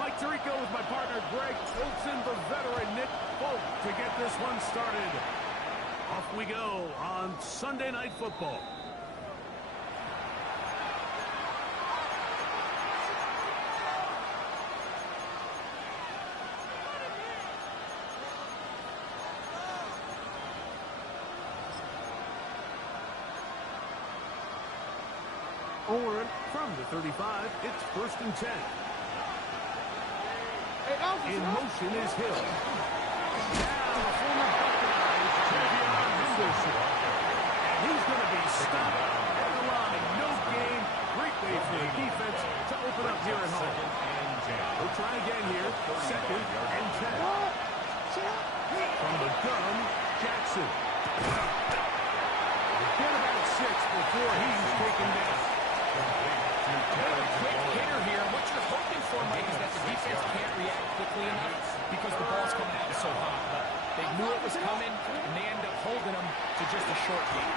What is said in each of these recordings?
Mike Tirico with my partner Greg Olson, the veteran Nick Folk to get this one started. Off we go on Sunday Night Football. Or from the 35, it's 1st and 10. In motion is Hill. Now the former Buckeyes champion Henderson. And he's going to be stopped at the line. No gain. Great way for the defense to open up here at home. We'll try again here. 2nd and 10. From the gun, Jackson. Get about 6 before he's taken down. A quick hitter here. What you're hoping for, Mike, is that the defense can't react quickly enough because the ball's coming out so hot. But they knew it was coming, and they end up holding them to just a short game.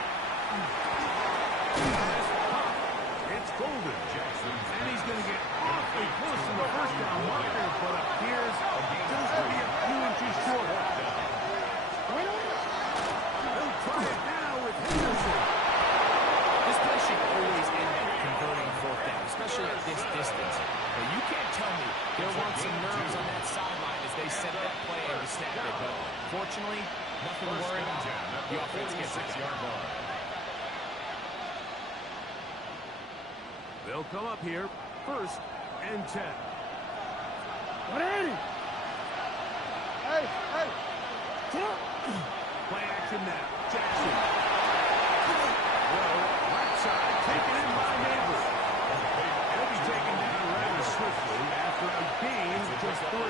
It's Golden Jackson, and he's going to get awfully close to the first down marker, but appears just to be a few inches short. They'll try it now with Henderson. This play should always end up converting 4th down, especially at this distance. But you can't tell me there weren't some nerves on that sideline as they set that play and to snap it. But fortunately, nothing to worry about. The offense gets it. They'll come up here, 1st and 10. What are you? Hey, hey. Play action now. Jackson. Well, right side, taken in by Neighbor. He'll be taken down rather swiftly after a gain of just 3.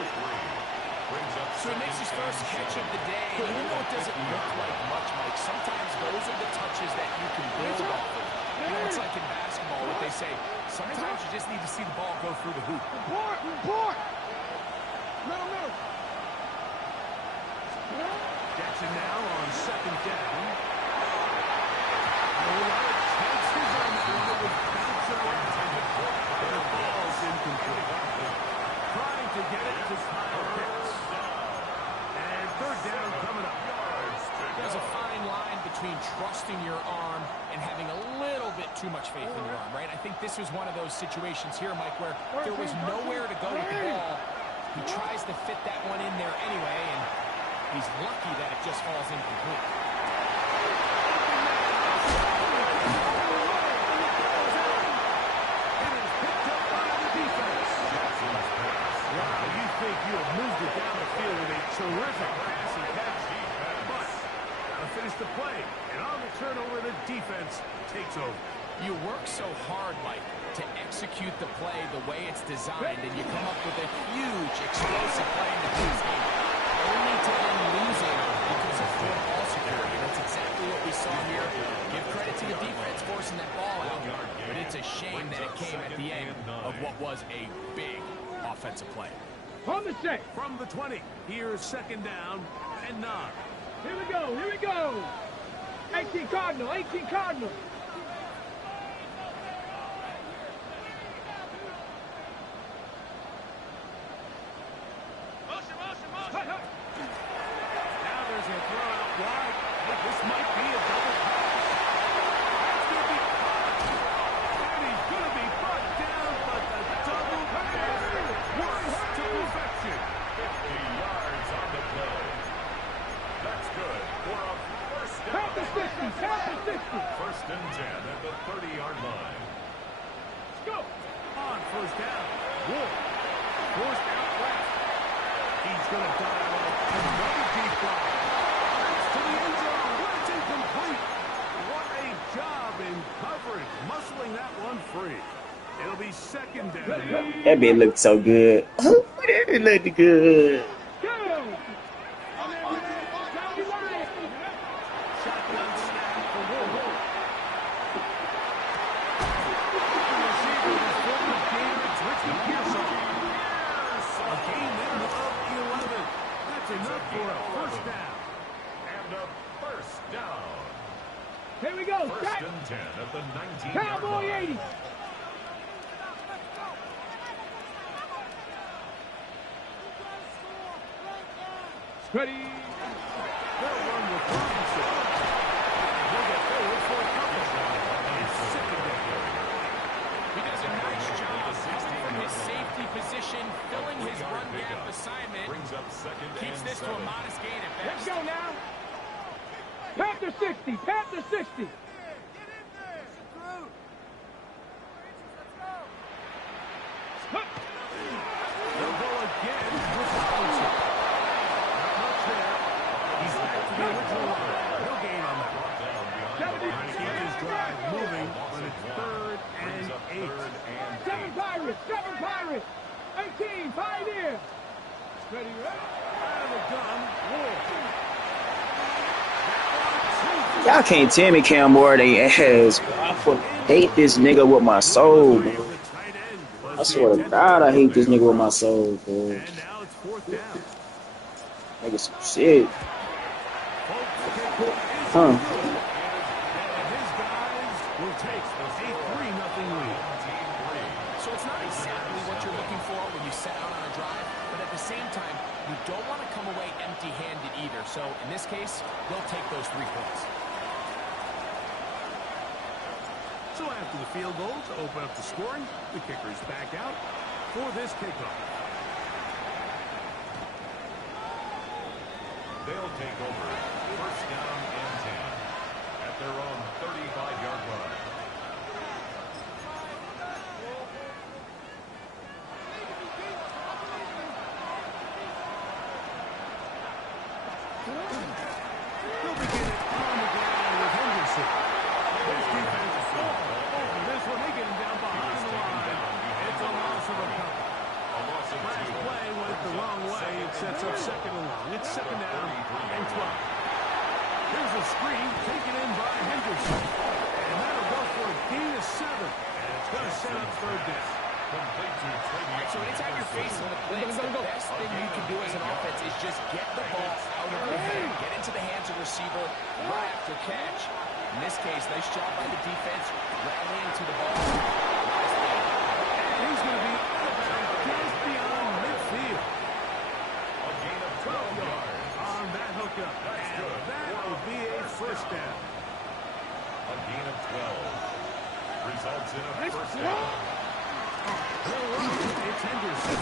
So he makes his first catch of the day. And even though it doesn't look like much, Mike, sometimes those are the touches that you can build off of. You know, it's like in basketball what they say. Sometimes you just need to see the ball go through the hoop. Report! Middle. Jackson now on 2nd down. Chances on that one. It was bouncing around. And the ball's incomplete. Trying to get it to Kyle Pitts. And 3rd down coming up. There's a fine line between trusting your arm and having a little bit too much faith in your arm, right? I think this was one of those situations here, Mike, where there was nowhere to go with the ball. He tries to fit that one in there anyway, and he's lucky that it just falls incomplete. Wow, you think you have moved it down the field with a terrific passing catch. But gotta finish the play, and on the turnover, the defense takes over. You work so hard, Mike, to execute the play the way it's designed, and you come up with a huge, explosive play in the first game, only to end losing because of poor ball security. That's exactly what we saw here. Give credit to the defense forcing that ball out, but it's a shame that it came at the end of what was a big offensive play. On the set. From the 20, here's 2nd down and 9. Here we go. 18 Cardinal. Motion. Now there's a throw out wide. This might be a double pass. And he's going to be brought down, but the double pass works to perfection. 50 yards on the play. That's good for a 1st down. Count the 60. 1st and 10 at the 30-yard line. Let's go. On 1st down, Wood forced out left. He's going to dial up another deep ball. That's to the end zone. It's incomplete. What a job in coverage, muscling that one free. It'll be 2nd down. That bit looked so good. It looked good. Shotgun snap for Wood. A gain there of 11. That's enough for a 1st down. And a 1st down. Here we go. 1st and 10 at the 19-yard Cowboy line. 80. Ready? They'll run with Robinson. He'll get forward for a couple. It's secondary. He does a nice job coming from his safety position, filling his run gap assignment. Brings up second Keeps and this to a 7. modest gain at Let's best. go now. Panther 60. Panther 60. They'll go again with Robinson. Not much there. He's back to the original line. No gain on that one. Trying to keep his drive moving, but it's 3rd and 8. 7 Pirates. 7 Pirates. 18. Pioneer. Ready? Out of the gun. Wolf. Y'all can't tell me Cam Ward ain't ass. I fucking hate this nigga with my soul, bro. The tight end was I swear to God, I hate this nigga with my soul, bro. And now it's 4th down. Nigga some shit. Huh. And his guys will take a 3-0 lead. So it's not exactly what you're looking for when you set out on a drive, but at the same time, you don't want to come away empty-handed either. So in this case, they'll take those 3 points. So after the field goal to open up the scoring, the kicker is back out for this kickoff. They'll take over 1st down and 10 at their own 35-yard line. They'll begin it on the ground with Henderson. This defense is over this one. They get him down behind the line. It's a loss of a couple. Last play went the wrong way. It sets up 2nd and long. It's 2nd down and 12. Here's a screen taken in by Henderson. And that'll go for a gain of 7. And it's going to set up 3rd down. So anytime you're facing the blitz, the best thing you can do as an offense is just get the ball out of your hand. Get into the hands of the receiver right after catch. In this case, nice job by the defense, rallying to the ball. And he's going to be out of bounds just beyond midfield. A gain of 12 yards. On that hookup. And that will be a 1st down. A gain of 12. Results in a 1st down. It's Henderson.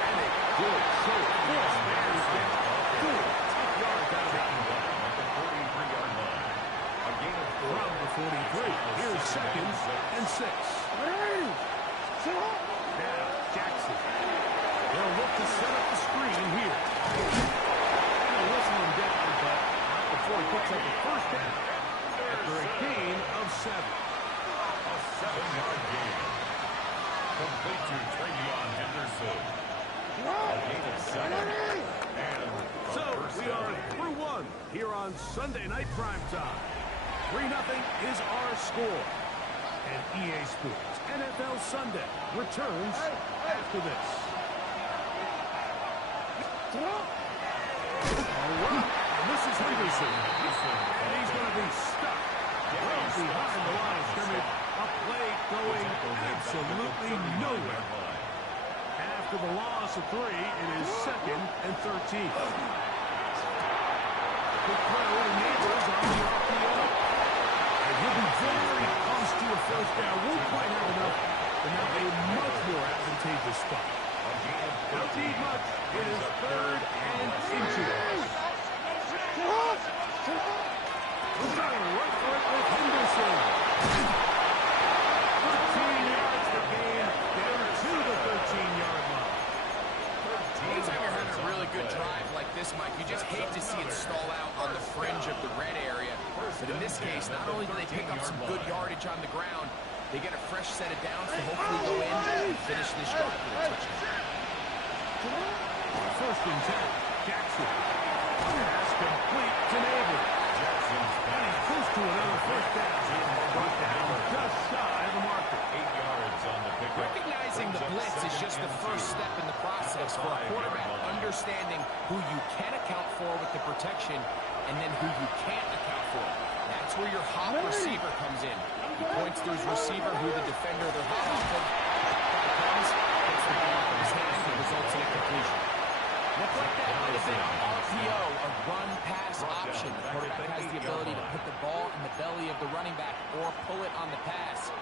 And a good short force man is down. 4 tough yards out of it. At the 43-yard line. A gain of 4. From the 43. Here's 2nd and 6. Now, Jackson. They'll look to set up the screen here. They'll whistle him down, but not before he picks up the 1st down. After a gain of 7. A 7-yard gain. Complete to Travion Henderson. A gain of 7. And So we are through 1 here on Sunday Night Primetime. 3-0 is our score. And EA Sports NFL Sunday returns after this. All right, and this is Henderson. And he's going to be stuck well behind the line of scrimmage. A play going absolutely nowhere. After the loss of 3, it is 2nd and 13. Good play over the neighbors on the RPO. And he'll be very close to a 1st down. Won't quite have enough, but now a much more advantageous spot. Don't need much. It is 3rd and inches. We're trying to run for it with Henderson. 13 yards per game, down to the 13-yard line. Anytime you're having a really good drive like this, Mike, you just hate to see it stall out on the fringe of the red area. But in this case, not only do they pick up some good yardage on the ground, they get a fresh set of downs to hopefully go in and finish this drive with a touchdown. 1st and 10. Jackson. Pass complete to Neighbor. And he's close to another 1st down. Brought down just shy of the marker. 8 yards on the pickup. Recognizing the blitz is just the first step in the process for a quarterback, understanding who you can account for with the protection and then who you can't account for. That's where your hot receiver comes in. He points to his receiver, who the defender they're hot off of. Guy comes, gets the ball out of his hands, and results in a completion. Looked like that might have been an RPO, a run-pass option. The quarterback has the ability to put the ball in the belly of the running back or pull it on the pass.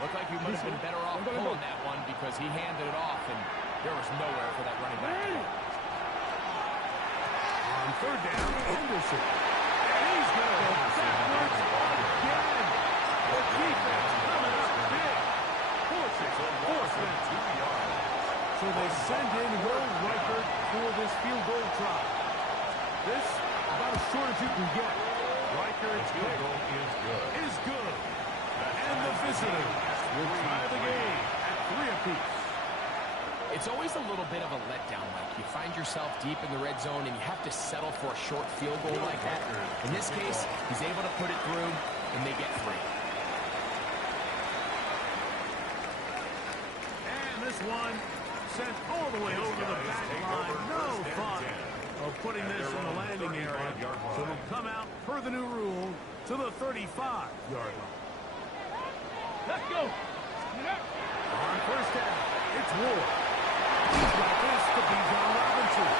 Looked like he might have been better off pulling that one because he handed it off, and there was nowhere for that running back to go. On third down, Henderson. And he's going to go backwards again. The defense coming up big. Force it. 2 yards. So they send in Will Reichert for this field goal try. This about as short as you can get. Reichert's field goal is good. And the visitors will tie the game at 3 apiece. It's always a little bit of a letdown, Mike. You find yourself deep in the red zone, and you have to settle for a short field goal like that. In this case, he's able to put it through, and they get 3. And this one sent all the way over the back line. No thought of putting this in the landing area. So it'll come out per the new rule to the 35-yard line. Let's go. On first down, it's Ward. He's got this to Bijan Robinson.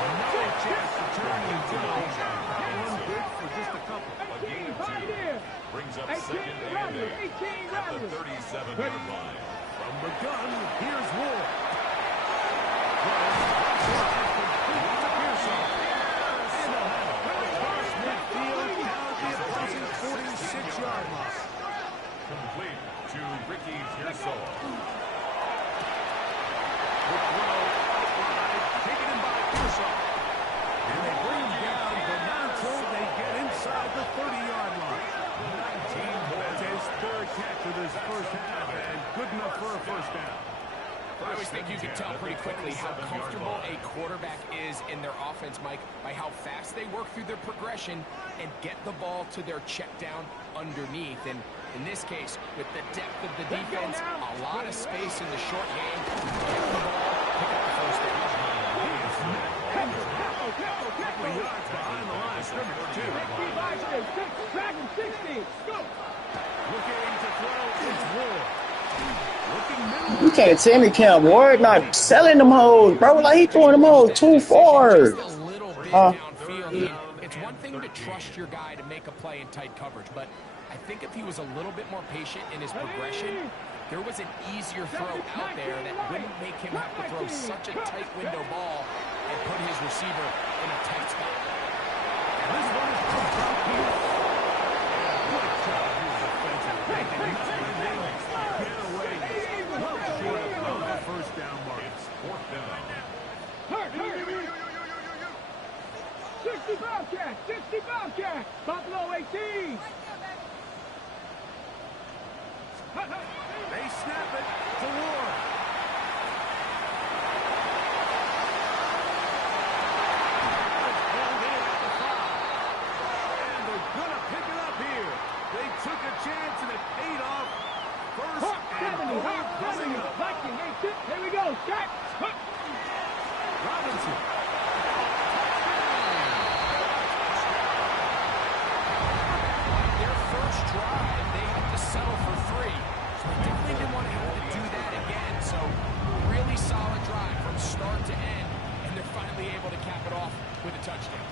And no chance to turn it into that one good for just a couple. A gain of 2 brings up 18 second and Rodgers, 8 at the 37-yard line. From the gun, here's Ward. Complete to Ricky Pearsall. The throw, taken in by Pearsall. And they bring him down, but not until they get inside the 30-yard line. 19 points. His third catch of this first half, and good enough for a first down. I always think you can tell pretty quickly how comfortable a quarterback is in their offense, Mike, by how fast they work through their progression and get the ball to their check down underneath. And in this case, with the depth of the defense, a lot of space in the short game, get the ball, pick up the first down. Couple yards behind the line of scrimmage, too. Track him 60. Go. Looking to throw, it's Ward. You can't tell me Cam Ward not selling them hoes, bro. Like, he throwing them hoes too far. Just a little bit downfield. It's one thing to trust your guy to make a play in tight coverage, but I think if he was a little bit more patient in his progression, there was an easier throw out there that wouldn't make him have to throw such a tight window ball and put his receiver in a tight spot. And this one is from Tom Pierce. Good job here defensively. Get away. Well short of the first down mark. It's 4th down. Hurt. 60 Bobcat. Buffalo 18. They snap it to Ward. And they're going to pick it up here. They took a chance and it paid off. First and 70. goal coming up. Viking 8-6. Here we go. Shot. Robinson. Their first drive, they had to settle for 3. So they definitely didn't want to have to do that again. So really solid drive from start to end, and they're finally able to cap it off with a touchdown.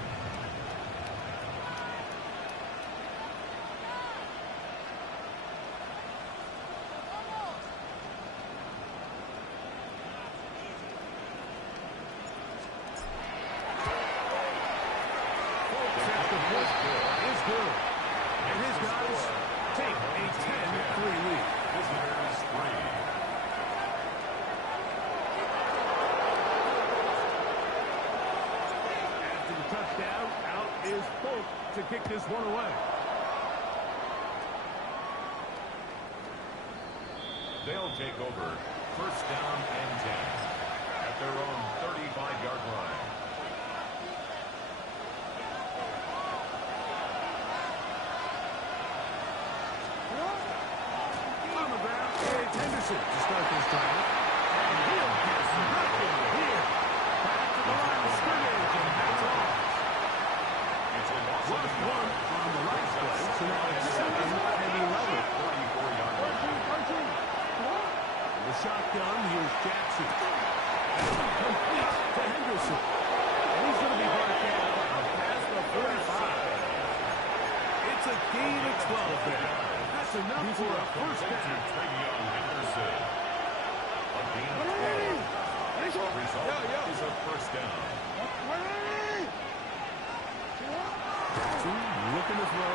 Is good. And his guys take a 10-3 lead. Visitors 3. After the touchdown, out is Folk to kick this one away. They'll take over 1st down and 10 at their own 35-yard line. On the ground, it's Henderson to start this drive. And he'll get nothing here. Back to the line of scrimmage, and that's all. It's a loss of Lost one on the right play, so now it's 2nd and 11. 44-yard line. The shotgun, here's Jackson. Complete to Henderson. And he's going to be brought down past the 45. It's a gain of 12 there. That's enough for a first down. Henderson. A gain of 12. Result is a first down. Looking to throw.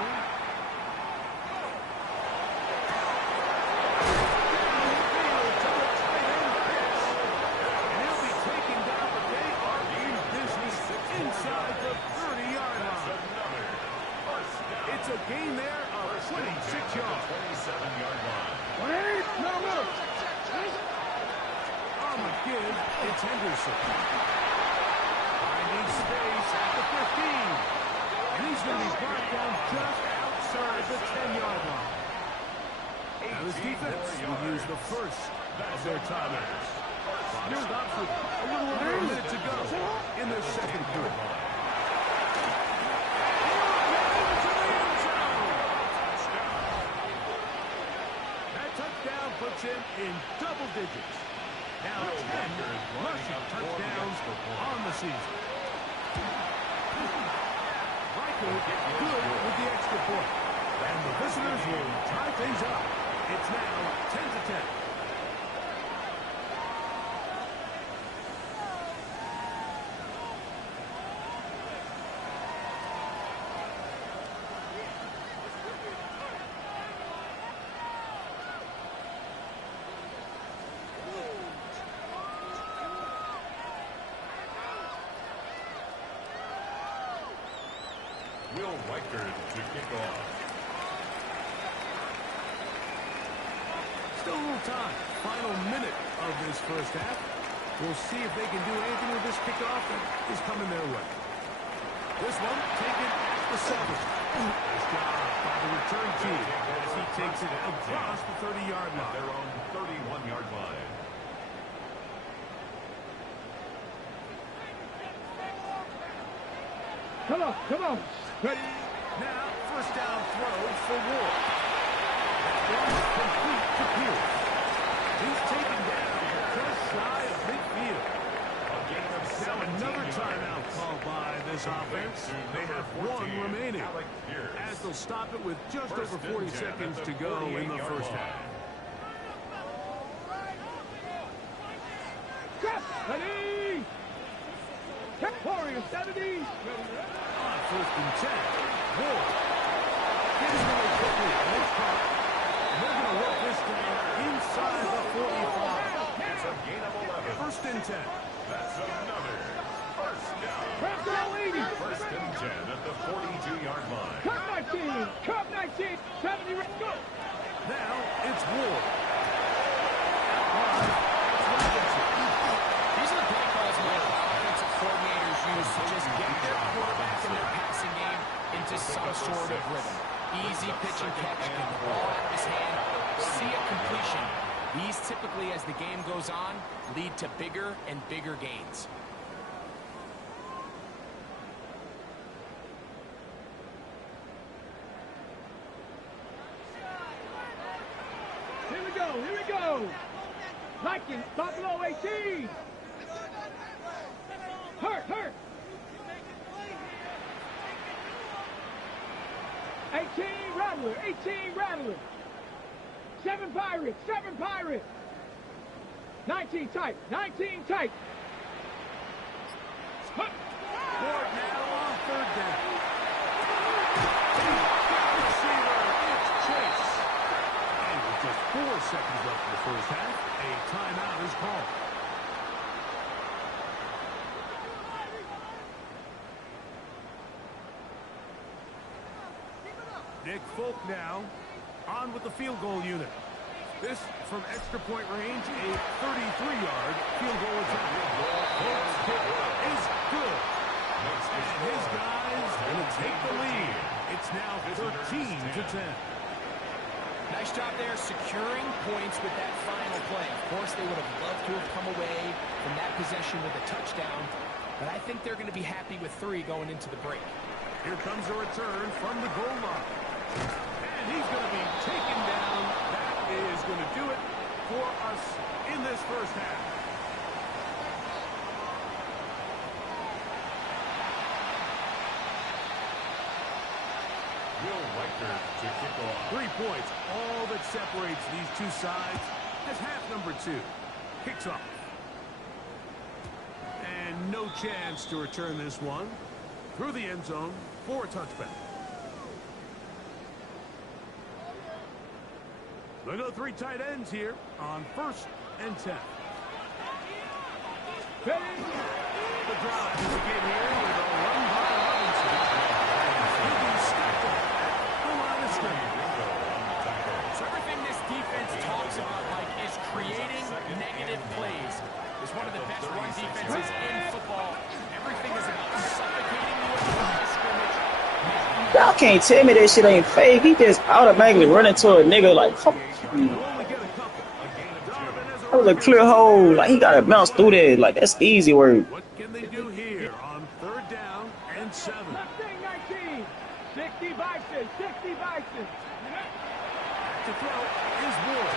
And he'll be taken down, but they are in business inside the 30-yard line. It's a gain there of 26 yards. 27-yard line. No. On the give, it's Henderson. Finding space at the 15. And he's going to be brought down just outside the 10-yard line. Now this defense will use the first of their timeouts. Clock stops with a little over a minute to go in the second quarter. That touchdown puts him in double digits. Now 10 rushing touchdowns on the season. Good with the extra point. And the visitors will tie things up. It's now 10-10. Will Reichard to kick off. Still a little time. Final minute of this first half. We'll see if they can do anything with this kickoff that is coming their way. This one taken at the 7. Nice job by the return team as he takes it across the 30-yard line. Their own 31-yard line. Come on. Ready? Now, first down throw for Ward. That one complete to Pierce. He's taken down just shy of midfield. Now another timeout called by this offense. They have one remaining, as they'll stop it with just over 40 seconds to go in the first half. Ready? Warrior 70. Ready? On first and 10, Ward getting away quickly. Nice caught. They're going to work this down inside the 45. It's a gain of 11. First and 10. That's another first down. Press it all 80. First and 10 at the 42-yard line. Cup 19. Cup 19. 70. Go. Now it's Ward. These are the play calls that offensive coordinators use to just get their quarterback and their passing game into some sort of rhythm. Easy pitch and catch, get the ball out of his hand, see a completion. These typically, as the game goes on, lead to bigger and bigger gains. Here we go. Likens, Buffalo 18. Hurt. 18 Rattler. 7 Pirates. 19 tight. Ward now on third down. Receiver, it's Chase. And with just 4 seconds left in the first half, a timeout is called. Nick Folk now on with the field goal unit. This from extra point range, a 33-yard field goal attempt. Folk's kick is good. And his guys going to take the lead. It's now 13-10. Nice job there securing points with that final play. Of course, they would have loved to have come away from that possession with a touchdown, but I think they're going to be happy with 3 going into the break. Here comes a return from the goal line. And he's going to be taken down. That is going to do it for us in this first half. 3 points, all that separates these two sides as half number 2 kicks off. And no chance to return this one through the end zone for a touchback. They go 3 tight ends here on 1st and 10. The drive to begin here with a run by Robinson. He'll be stepped up at the line of scrimmage. So everything this defense talks about, like, is creating negative plays. It's one of the best run defenses in football. Everything is about suffocating you at the line of scrimmage. Y'all can't tell me that shit ain't fake. He just automatically run into a nigga like, fuck. That was a clear hole. Like, he got to bounce through there. Like, that's easy work. What can they do here on 3rd down and 7? Left thing 19. 60 Bison. 60 Bison. To throw is Ward.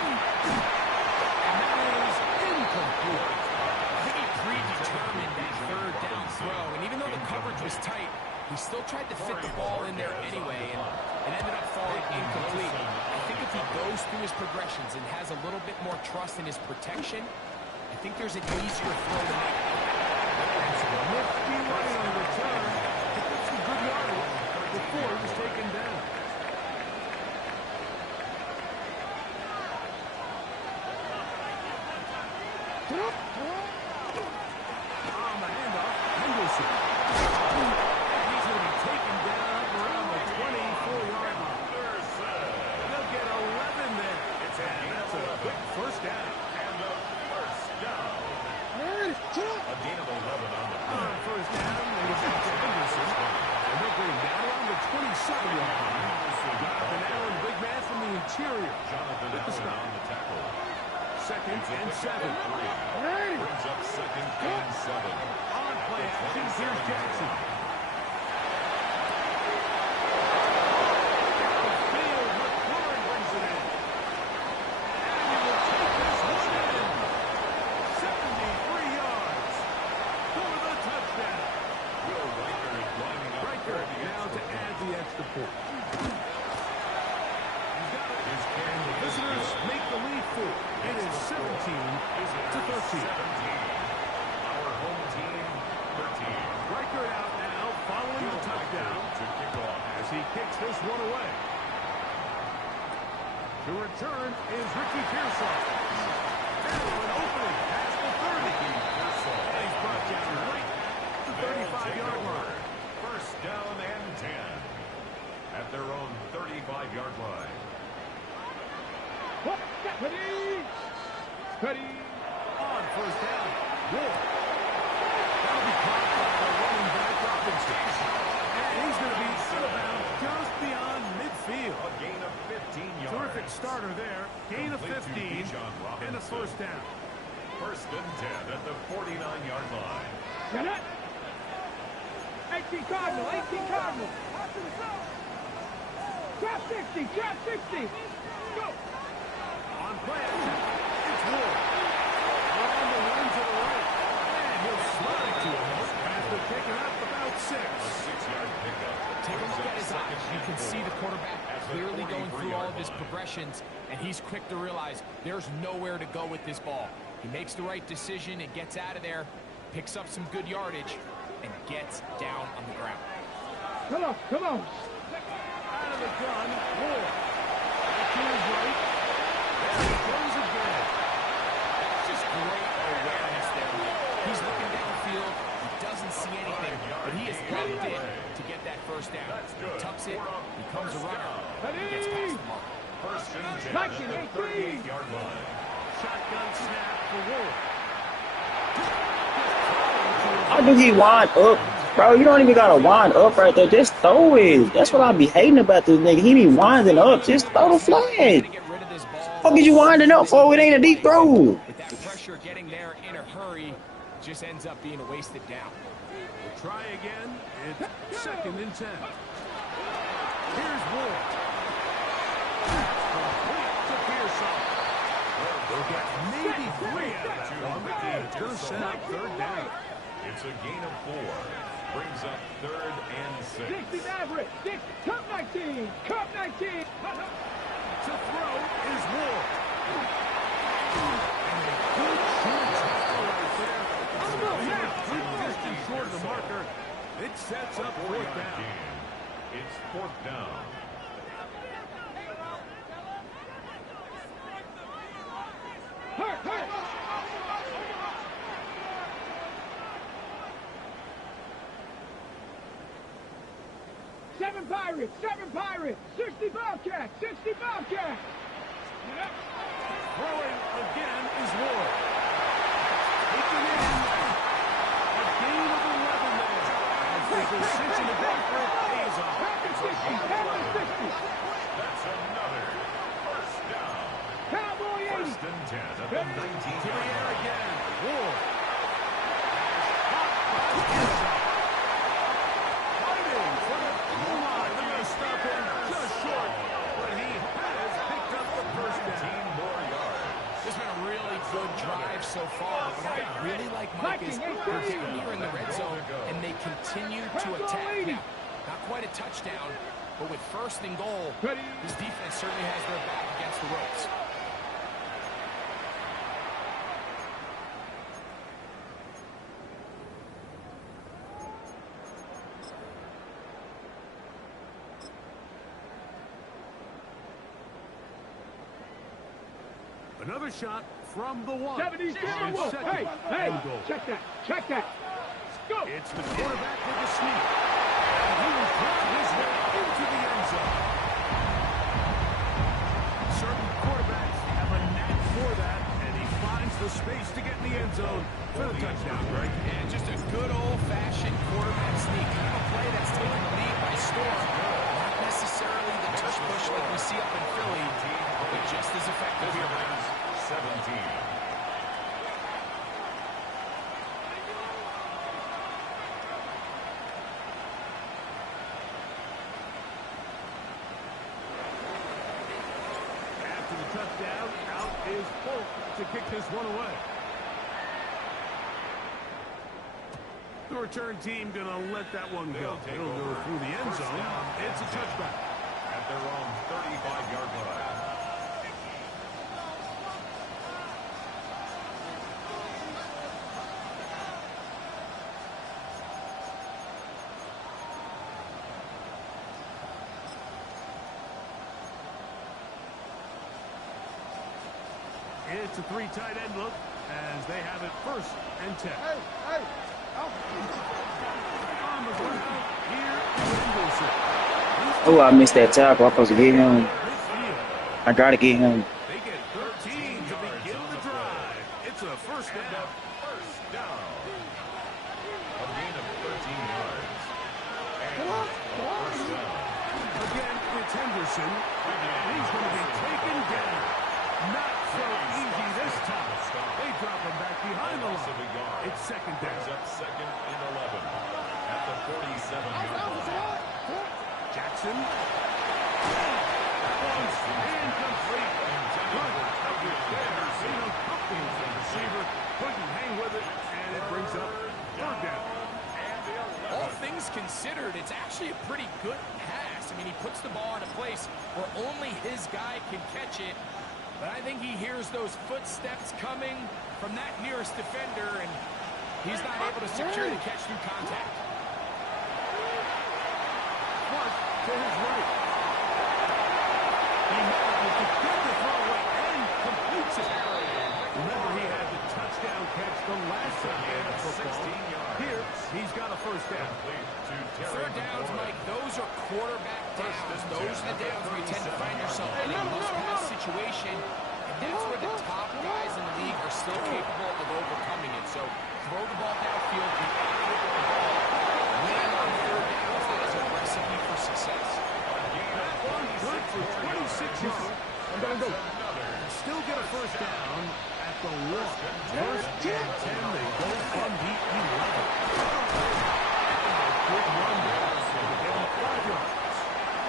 And that is incomplete. I think he predetermined that 3rd down throw, and even though the coverage was tight, he still tried to fit the ball in there anyway, and it ended up falling incomplete. I think if he goes through his progressions and has a little bit more trust in his protection, I think there's an easier throw to make. Nifty running on the return. He put some good yardage before he was taken down. On the handoff, Henderson. He's going to be taken down around the 24-yard line. They'll get 11 there. And that's a quick 1st down. And the 1st down. A gain of 11 on the play. On 1st down, they get back to Henderson. And they'll bring him down around the 27-yard line. Jonathan Allen, big man from the interior. Jonathan With the Allen stop. on the tackle. 2nd and 7. Brings up 2nd and 7. On play action, here's Jackson. Field, McLaurin brings it in. And he will take this one in. 73 yards for the touchdown. Will Riker is lining up Riker for the now to extra add the extra point. He's got it. His carry The visitors make the lead 4. It is 17 to 13. Our home team, 13. Riker out now following the touchdown To kick off. as he kicks this one away. To return is Ricky Pearsall. Now an opening past the 30. And he's brought down right at the 35-yard line. 1st down and 10. At their own 35-yard line. Cuddy. On 1st down, Ward. That'll be caught by the running back Robinson. And he's going to be out of bounds just beyond midfield. A gain of 15 yards. Terrific starter there. Gain of Complete to 15 Bijan and a Robinson. 1st down. 1st and 10 at the 49-yard line. Get it. 18 Cardinal. 18 Cardinal. Trap 60. Trap 60. Go. On play action, it's Ward. On the run to the right. And he'll slide to him after picking up about 6. A 6-yard pickup. Take a look at his eyes. You can see the quarterback clearly going through all of his progressions, and he's quick to realize there's nowhere to go with this ball. He makes the right decision and gets out of there, picks up some good yardage, and gets down on the ground. Come on. Come on. Out of the gun, Ward. Back to his right. There he goes again. That's just great awareness there. He's looking downfield. He doesn't see anything, but he is locked in to get that 1st down. He tucks it, becomes a runner, and gets past the mark. 1st and 10 at the 38-yard line. Shotgun snap for Ward. How do he wind up? Bro, you don't even got to wind up right there. Just throw it. That's what I be hating about this nigga. He be winding up. Just throw the flag. Fuck is you winding up for? It ain't a deep throw. With that pressure getting there in a hurry, just ends up being a wasted down. We'll try again. It's 2nd and 10. Here's Ward. Complete to Pearsall. They'll get maybe 3 out of that one. It's going to set up 3rd down. It's a gain of 4. Brings up 3rd and 6. 60 Maverick. 60. Cup 19. Cup 19. Pirates, 7 Pirates, 60 Bobcats, 60 Bobcats. Throwing again is Ward. Taking in a gain of 11 there. As the decision to go for it pays off. That's another first down. Cowboy 80. First and 10 at the 19. To the air again. Ward. Fighting for the goal line. They're going to stop him just short. But he has picked up the first down. 15 more yards. This has been a really good drive so far. What I really like, Mike, is they're down here in the red zone, and they continue to attack. Now, not quite a touchdown, but with first and goal, this defense certainly has their back against the ropes. Another shot from the one. 70's On Wolf. second Hey, and goal. check that, check that. Go. It's the quarterback with the sneak. And he will drive his way into the end zone. Certain quarterbacks have a knack for that, and he finds the space to get in the end zone for the touchdown, Greg. And just a good old-fashioned quarterback sneak. Kind of a play that's taken the lead by storm. Not necessarily the tush push like we see up in Philly, but just as effective here. 17. After the touchdown, out is Polk to kick this one away. The return team going to let that one go. It'll go through the end zone. It's a touchback. At their own 35-yard line. It's a three tight end look as they have it first and 10. On the ground, here is Henderson. Oh, I missed that tackle. I'm supposed to get him. I gotta get him. They get 13 to begin the drive. It's a first down. First down. A gain of 13 yards. And first down. Again, it's Henderson. And he's going to be taken down. Not so easy this time. They drop him back behind the line. It's second down. Brings up second and 11 at the 47-yard line. Jackson. That one's incomplete. Good coverage there. Zeno Cookman, the receiver, couldn't hang with it, and it brings up third down. All things considered, it's actually a pretty good pass. I mean, he puts the ball in a place where only his guy can catch it. But I think he hears those footsteps coming from that nearest defender, and he's not able to secure the catch through contact. Flush to his right. He manages to get the throw away and completes it. Remember, he had the touchdown catch the last time he had football. Here, he's got a first down. Third downs, Mike, those are quarterback downs. Those are the downs where you tend to find yourself in a must-pass situation, and that's where the top guys in the league are still capable of overcoming it. So throw the ball downfield, be accurate with the ball, win on third downs. That is a recipe for success. That one good for 26 yards. Still get a first down at the one. First and 10, they go from the 11. Good run there. So they get him 5 yards.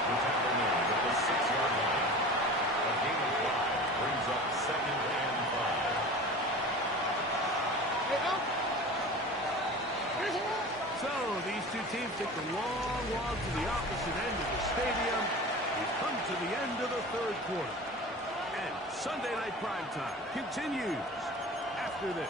The tackle made at the 6-yard line. A gain of 5 brings up second and 5. So these two teams take the long walk to the opposite end of the stadium. We've come to the end of the third quarter. And Sunday Night Primetime continues after this.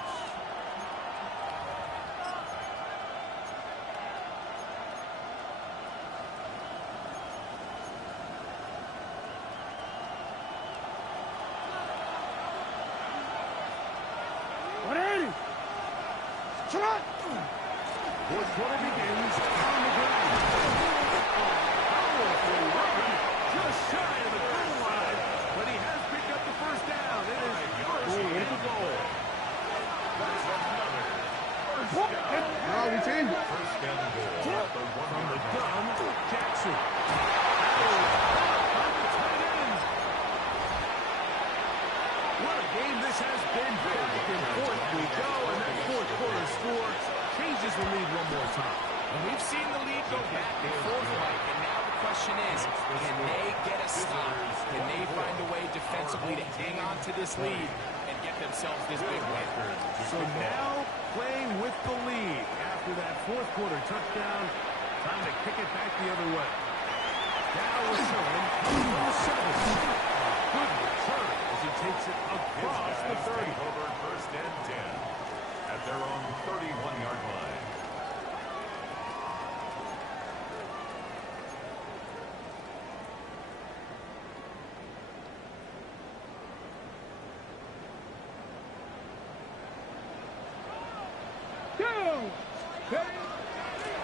Fourth quarter begins on the ground. What a game this has been. Back and forth we go, and that fourth quarter score changes the lead one more time. And we've seen the lead go back and forth, Mike, and now the question is, can they get a stop? Can they find a way defensively to hang on to this lead and get themselves this big win? So now playing with the lead after that fourth quarter touchdown. Time to kick it back the other way. Now we're showing number 7. Good return as he takes it across the 30. Over first and 10 at their own 31-yard line.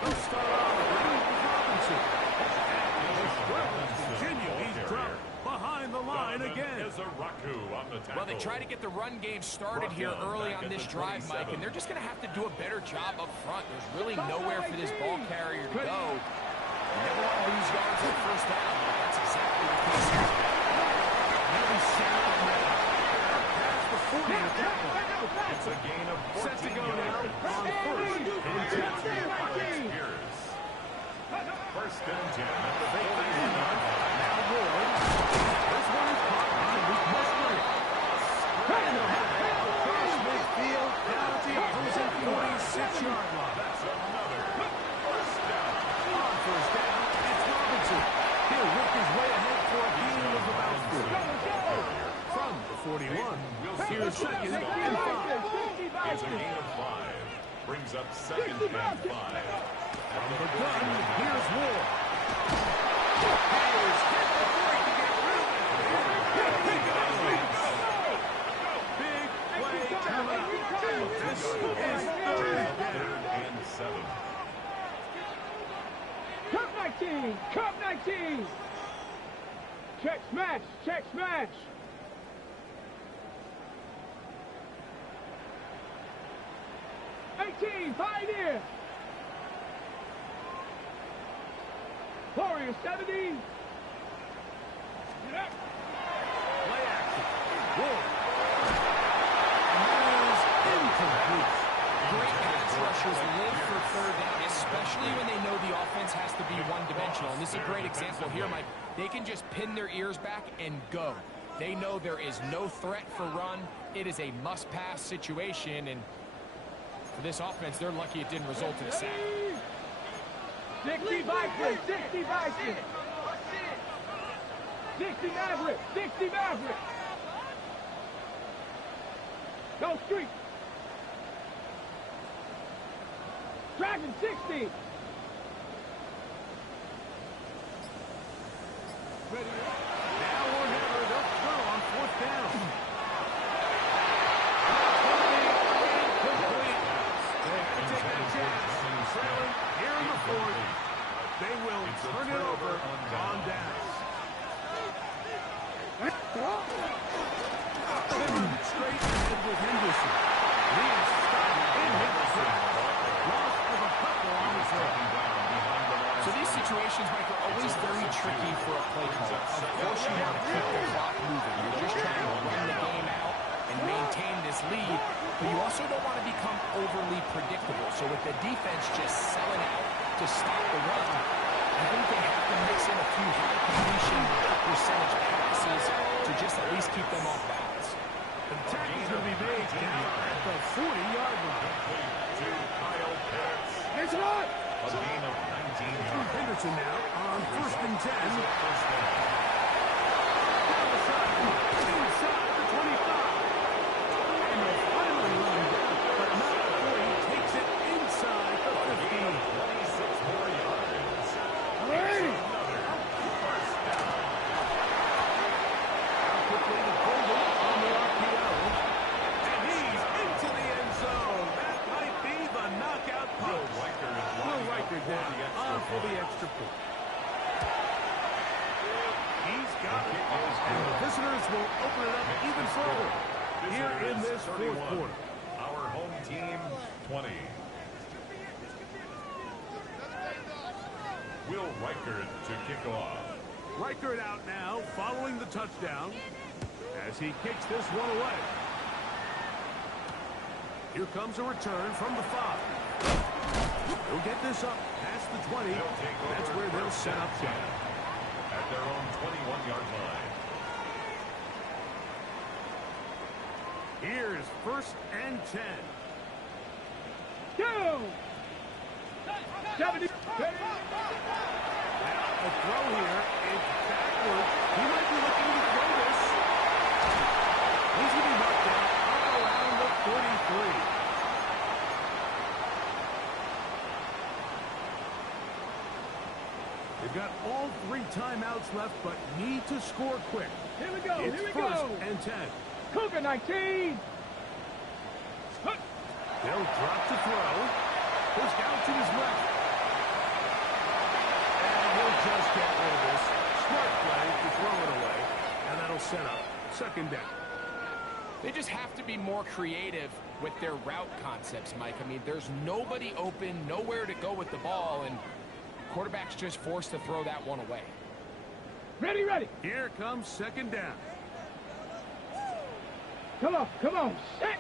Let's start off with Robinson. Continue. He's dropped behind the line again. Well, they try to get the run game started here early on this drive, Mike, and they're just going to have to do a better job up front. There's really nowhere for this ball carrier to go. You never want to lose yards on first down. That's exactly the case here. He's sound now. Past the 40 at that point. It's a gain of 14 Set to go now yards. on first and 10. First and 10 at the 41-yard line. Now Ward. This one is caught by Luke Musgrave. Across midfield, down to the opposing 46-yard line. That's another first down. On first down, it's Robinson. He'll work his way ahead for a gain of about 4. From the 41, here's second and 5. It's a gain of 5. Brings up second and 5. From the gun, here's Ward. Here's hit before he can get rid of it. He goes. Big play coming up. This is third and 7. Cup 19! Cup 19! Check smash! Check smash! Pioneer! Warrior 70! Get up! play action. Ward. And that is incomplete. Great pass rushers live for third down, especially when they know the offense has to be one-dimensional. And this is a great example here, Mike. They can just pin their ears back and go. They know there is no threat for run. It is a must-pass situation, and for this offense, they're lucky it didn't result in a sack. 60 Vikings! 60 Vikings! 60 Maverick! 60 Maverick! Go street! Dragon 60! Ready? Now or never, they'll throw on fourth down. Incomplete. They have to take that chance. Trailing here in the fourth. They will turn it over on downs. They run it straight ahead with Henderson. He is stopped in Henderson. Loss of a couple on his head. So these situations, Mike, are always very tricky for a play caller. Of course, you want to keep the clock moving. You're just trying to run the game out and maintain this lead, but you also don't want to become overly predictable. So with the defense just selling out to stop the run, I think they have to mix in a few high completion percentage passes to just at least keep them off balance. The tackle's going to be made down at the 40-yard line. To Kyle Pitts. It's not! A gain of 19 yards. Henderson now on first and 10. First down. Down the sideline, inside the 25. And they finally run down, but not before he takes it inside the 15. 26 more yards. Hey! Another first down. Quickly to Golden on the RPO. And he's into the end zone. That might be the knockout punch. Will Riker down on for the extra point. He's got it. And the visitors will open it up even further here in this fourth quarter. Our home team, 20. Will Riker to kick off. Riker out now following the touchdown. as he kicks this one away. Here comes a return from the 5. He'll get this up past the 20. That's where they'll set up shop. At their own 21-yard line. Here's 1st and 10. Go! 70. Now the throw here is backwards. He might be looking to throw this. He's going to be knocked down around the 43. They've got all 3 timeouts left, but need to score quick. Here we go. It's Here we 1st go. and 10. Cougar 19. They'll drop to throw. Goes down to his left. And he'll just get rid of this. Smart play to throw it away. And that'll set up 2nd down. They just have to be more creative with their route concepts, Mike. I mean, there's nobody open, nowhere to go with the ball, and quarterback's just forced to throw that one away. Ready, ready. Here comes 2nd down. Come on, come on. Set.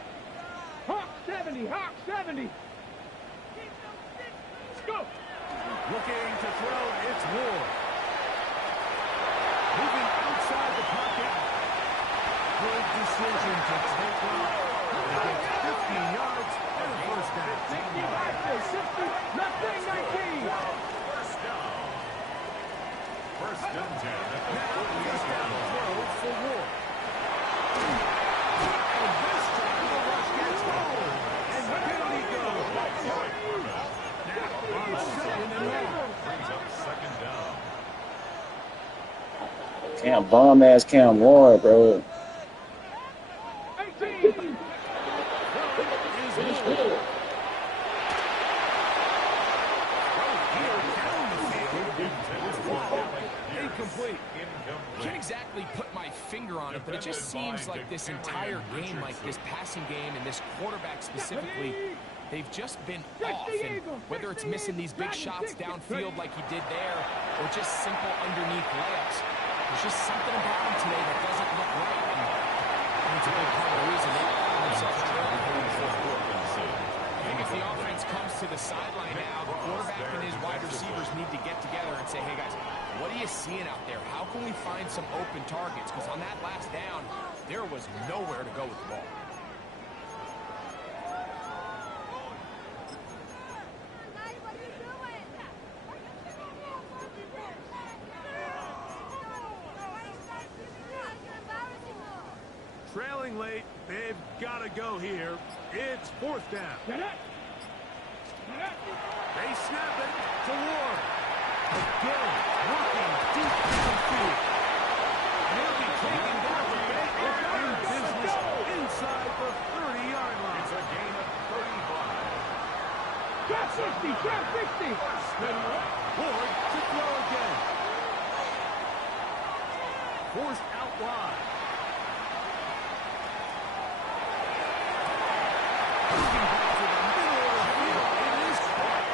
Hawk 70, Hawk 70. Let's go. Looking to throw, it's Ward. Moving outside the pocket. Good decision to take off. He gets 15 yards and a 1st down. 60, nothing, 19. First down. 1st and 10. Now just down the throw for Ward. And this time the rush gets forward. And down he goes. Now on 2nd and 1. Brings up 2nd down. Cam, bum-ass Cam Ward, bro. 18. Incomplete. Can't exactly put my finger on it, but it just seems like this entire game, like this passing game and this quarterback specifically, they've just been off. And whether it's missing these big shots downfield like he did there, or just simple underneath layups, there's just something about him today that doesn't look right. And it's a big part of the reason they found themselves trailing here in the 4th quarter. I think as the offense comes to the sideline now, the quarterback and his wide receivers need to get together and say, hey guys, what are you seeing out there? How can we find some open targets? Because on that last down, there was nowhere to go with the ball. Trailing late, they've got to go here. It's 4th down. Get it. They snap it to Ward. Again, working deep downfield. He'll be taken down for big in business inside the 30-yard line. It's a gain of 35. Trap 60, trap 60. Ward to throw again. Forced out wide. Moving back to the middle of the field. It is caught.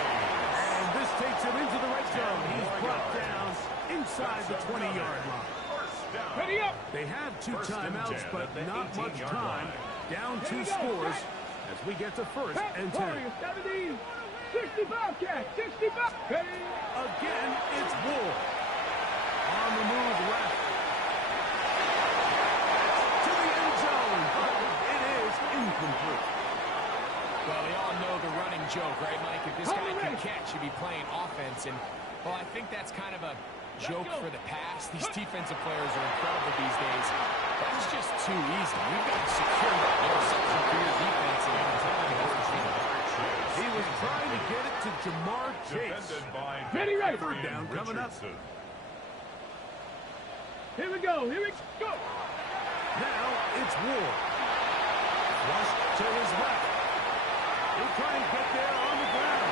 And this takes him into the red zone. He's brought down inside the 20-yard line. Ready up. They have 2 First and timeouts, 10 but at the not much 18-yard time. line. Down 2 scores as we get to 1st and 10. Warrior 70. 65 catch. 65. Ready. Again, it's Ward. On the move left. To the end zone, but it is incomplete. Well, we all know the running joke, right, Mike? If this guy can catch, he'd be playing offense. And, well, I think that's kind of a joke for the past. These defensive players are incredible these days. That's just too easy. We've got to secure that interception for your defense. And He was trying to get it to Jamar Chase. Ready, ready. 3rd down coming up. Here we go. Here we go. Now it's Ward. Flush to his left. He'll try and get there on the ground.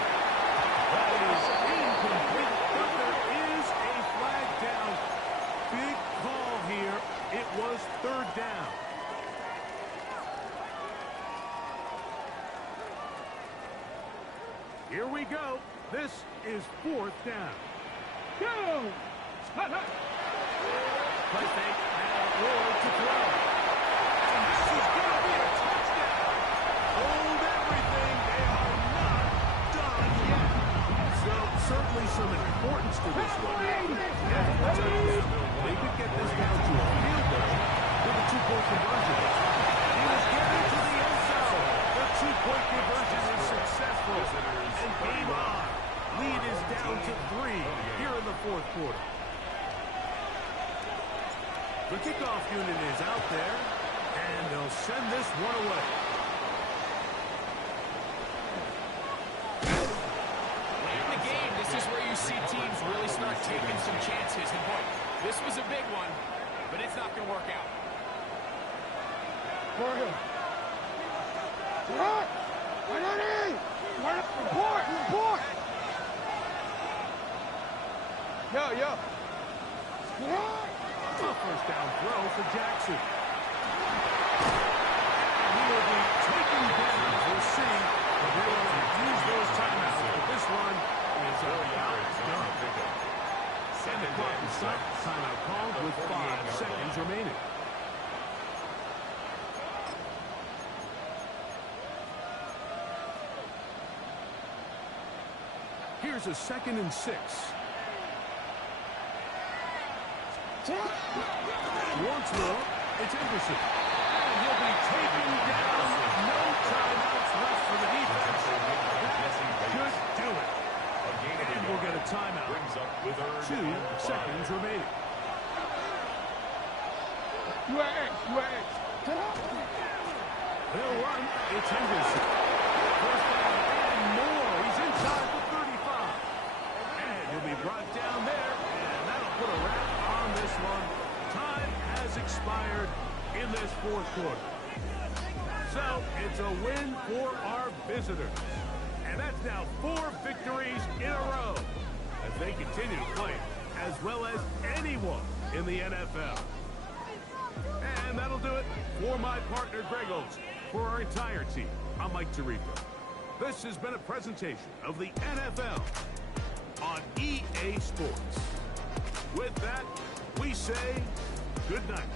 That is incomplete, but there is a flag down. Big call here. It was 3rd down. Here we go. This is 4th down. Go. Hot, hot. Play fake. Now Ward to throw. conversion. He was getting to the end zone. The two-point conversion is successful. And game on. Lead is down to 3 here in the fourth quarter. The kickoff unit is out there, and they'll send this one away. Late in the game, this is where you see teams really start taking some chances. And boy, this was a big one, but it's not going to work out. Report! Yo. A first down throw for Jackson. He will be taken down. We'll see. But they will use those timeouts. But this one is about done. And the clock is stopped. Timeout called with 5 seconds remaining. Here's a 2nd and 6. Once more, it's Anderson. And he'll be taken down. No timeouts left for the defense. That should do it. And we'll get a timeout with 2 seconds remaining. They'll run. It's Henderson. First down and more. He's inside the 35. And he'll be brought down there. And that'll put a wrap on this one. Time has expired in this fourth quarter. So it's a win for our visitors. And that's now 4 victories in a row as they continue to play as well as anyone in the NFL. And that'll do it for my partner, Greg Olson. For our entire team, I'm Mike Tirico. This has been a presentation of the NFL on EA Sports. With that, we say good night.